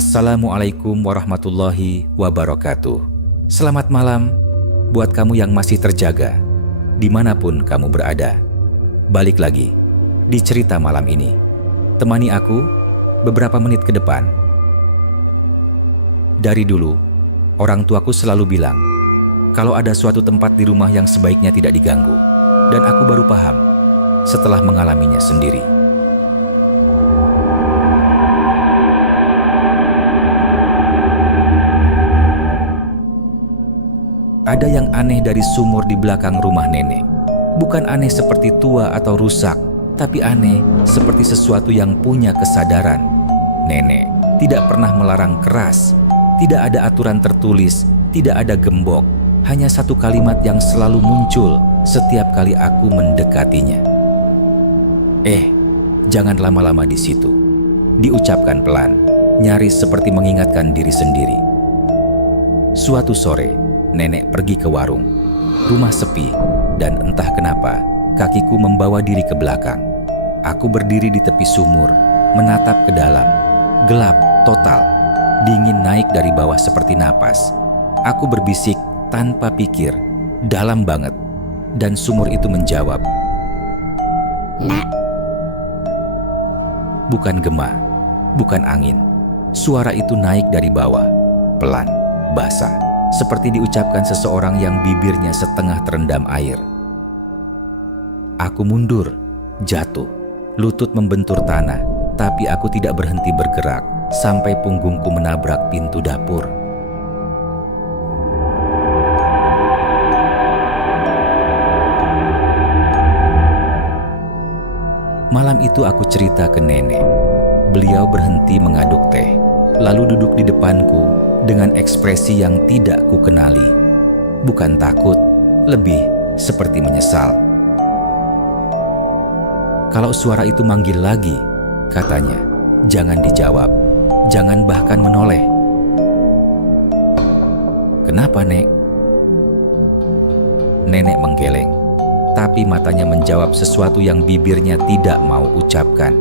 Assalamualaikum warahmatullahi wabarakatuh. Selamat malam buat kamu yang masih terjaga, dimanapun kamu berada. Balik lagi di cerita malam ini. Temani aku beberapa menit ke depan. Dari dulu, orang tuaku selalu bilang, kalau ada suatu tempat di rumah yang sebaiknya tidak diganggu. Dan aku baru paham setelah mengalaminya sendiri. Ada yang aneh dari sumur di belakang rumah nenek. Bukan aneh seperti tua atau rusak, tapi aneh seperti sesuatu yang punya kesadaran. Nenek tidak pernah melarang keras, tidak ada aturan tertulis, tidak ada gembok. Hanya satu kalimat yang selalu muncul setiap kali aku mendekatinya. Jangan lama-lama di situ. Diucapkan pelan, nyaris seperti mengingatkan diri sendiri. Suatu sore, nenek pergi ke warung. Rumah sepi, dan entah kenapa, kakiku membawa diri ke belakang. Aku berdiri di tepi sumur, menatap ke dalam. Gelap, total. Dingin naik dari bawah seperti napas. Aku berbisik tanpa pikir, dalam banget. Dan sumur itu menjawab, "Nak." Bukan gema, bukan angin. Suara itu naik dari bawah, pelan, basah, seperti diucapkan seseorang yang bibirnya setengah terendam air. Aku mundur, jatuh, lutut membentur tanah, tapi aku tidak berhenti bergerak sampai punggungku menabrak pintu dapur. Malam itu aku cerita ke nenek. Beliau berhenti mengaduk teh, lalu duduk di depanku dengan ekspresi yang tidak kukenali. Bukan takut, lebih seperti menyesal. Kalau suara itu manggil lagi, katanya, jangan dijawab, jangan bahkan menoleh. Kenapa, Nek? Nenek menggeleng, tapi matanya menjawab sesuatu yang bibirnya tidak mau ucapkan.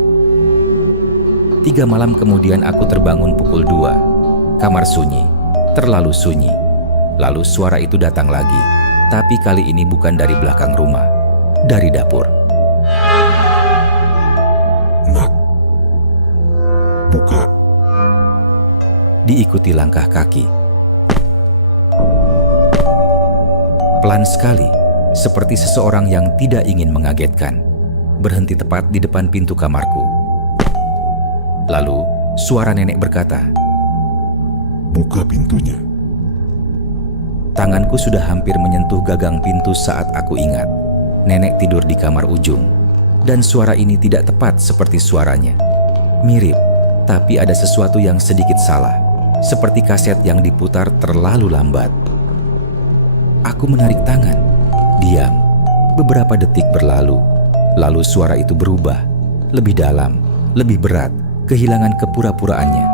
3 malam kemudian aku terbangun pukul 2. Kamar sunyi, terlalu sunyi. Lalu suara itu datang lagi, tapi kali ini bukan dari belakang rumah, dari dapur. "Nak, buka." Diikuti langkah kaki. Pelan sekali, seperti seseorang yang tidak ingin mengagetkan, berhenti tepat di depan pintu kamarku. Lalu, suara nenek berkata, "Buka pintunya." Tanganku sudah hampir menyentuh gagang pintu saat aku ingat. Nenek tidur di kamar ujung, dan suara ini tidak tepat seperti suaranya. Mirip, tapi ada sesuatu yang sedikit salah, seperti kaset yang diputar terlalu lambat. Aku menarik tangan. Diam. Beberapa detik berlalu, lalu suara itu berubah, lebih dalam, lebih berat, kehilangan kepura-puraannya.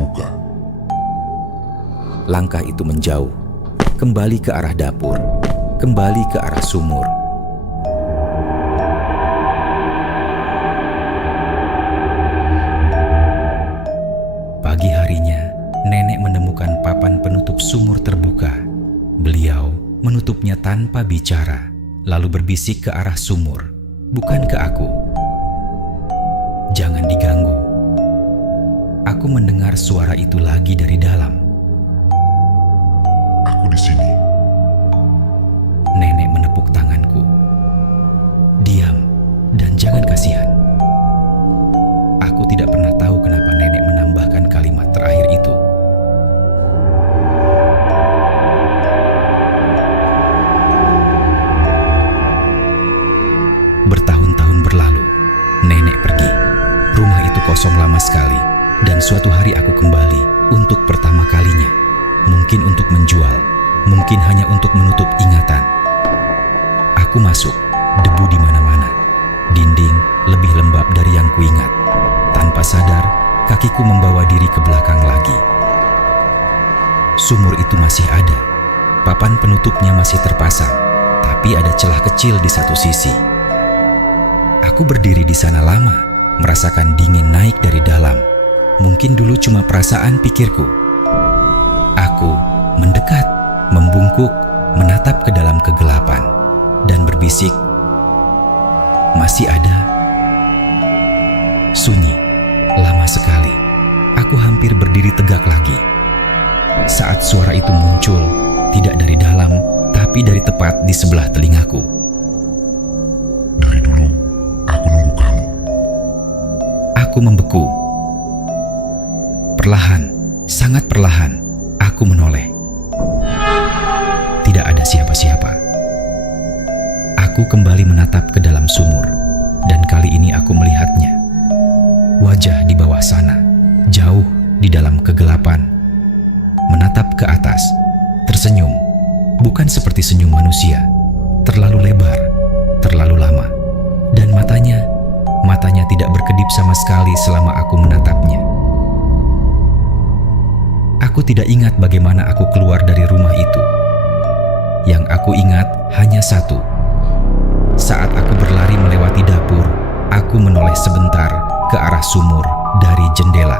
"Buka." Langkah itu menjauh, kembali ke arah dapur, kembali ke arah sumur. Pagi harinya, nenek menemukan papan penutup sumur terbuka. Beliau menutupnya tanpa bicara, lalu berbisik ke arah sumur, bukan ke aku. "Jangan diganggu." Aku mendengar suara itu lagi dari dalam. "Aku di sini." Nenek menepuk tanganku. "Diam dan jangan kasihan." Aku tidak pernah tahu kenapa nenek menambahkan kalimat terakhir itu. Bertahun-tahun berlalu, nenek pergi. Rumah itu kosong lama sekali, dan suatu hari aku kembali untuk pertama kalinya. Mungkin untuk menjual, mungkin hanya untuk menutup ingatan. Aku masuk, debu di mana-mana. Dinding lebih lembab dari yang kuingat. Tanpa sadar, kakiku membawa diri ke belakang lagi. Sumur itu masih ada. Papan penutupnya masih terpasang, tapi ada celah kecil di satu sisi. Aku berdiri di sana lama, merasakan dingin naik dari dalam. mungkin dulu cuma perasaan pikirku. Aku mendekat, membungkuk, menatap ke dalam kegelapan, dan berbisik, "Masih ada." Sunyi, lama sekali. Aku hampir berdiri tegak lagi. Saat suara itu muncul, tidak dari dalam, tapi dari tepat di sebelah telingaku. Dari dulu, aku nunggu kamu. Aku membeku. Perlahan, sangat perlahan, aku menoleh. Tidak ada siapa-siapa. Aku kembali menatap ke dalam sumur, dan kali ini aku melihatnya. Wajah di bawah sana, jauh di dalam kegelapan, menatap ke atas, tersenyum, bukan seperti senyum manusia, terlalu lebar, terlalu lama, dan matanya tidak berkedip sama sekali selama aku menatapnya. Aku tidak ingat bagaimana aku keluar dari rumah itu. Yang aku ingat hanya satu. Saat aku berlari melewati dapur, aku menoleh sebentar ke arah sumur dari jendela.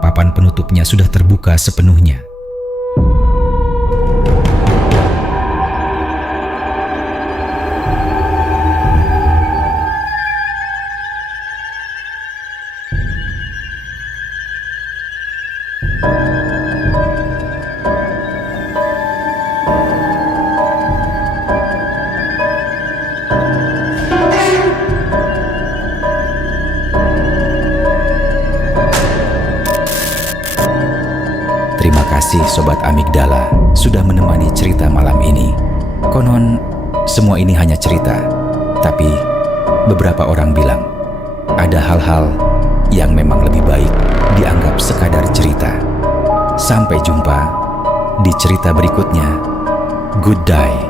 Papan penutupnya sudah terbuka sepenuhnya. Terima kasih Sobat Amigdala sudah menemani cerita malam ini. Konon semua ini hanya cerita, tapi beberapa orang bilang ada hal-hal yang memang lebih baik dianggap sekadar cerita. Sampai jumpa di cerita berikutnya. Good day.